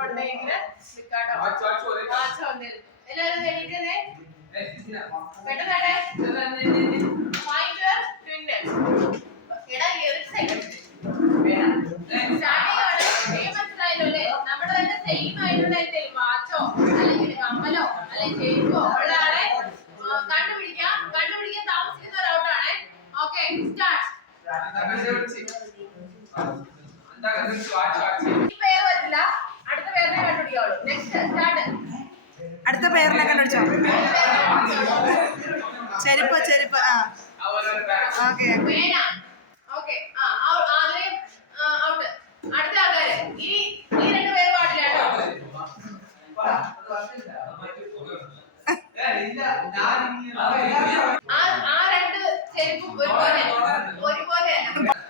കൊണ്ടെങ്കിൽ നിൽക്കാട്ടോ. Watch വന്നിരുന്നു. എല്ലാവരും എണീറ്റേ പെട്ടെന്നാട്ടെ. Find your ട്വിന്നൽ. എടാ ഒരു സെക്കൻഡ് മനസ്സിലായല്ലേ? നമ്മുടെ തന്നെ സെയിം ആയിട്ടുള്ള എന്തെങ്കിലും വാച്ചോ അല്ലെങ്കിൽ കമ്മലോ അല്ലെങ്കിൽ ചെരുപ്പോ ഉള്ള ആളെ കണ്ടുപിടിക്കാൻ താമസിക്കുന്ന ഒരൗട്ടാണേ. Okay start. ഈ പേര് പറ്റില്ല, അടുത്ത പേരിനെ കണ്ടുപിടിക്കാവുള്ളൂ. Next start. അടുത്ത പേരിനെ കണ്ടുപിടിച്ചോ. ചെരുപ്പ് ചെരുപ്പ്. ആ ഓക്കെ ഓക്കെ. ആദ്യം ഔട്ട്. അടുത്ത ആൾക്കാര് ഈ രണ്ട് പേര് പാടില്ല കേട്ടോ. ആ രണ്ട് ചെരുപ്പും ഒരുപോലെ അതിനകത്ത്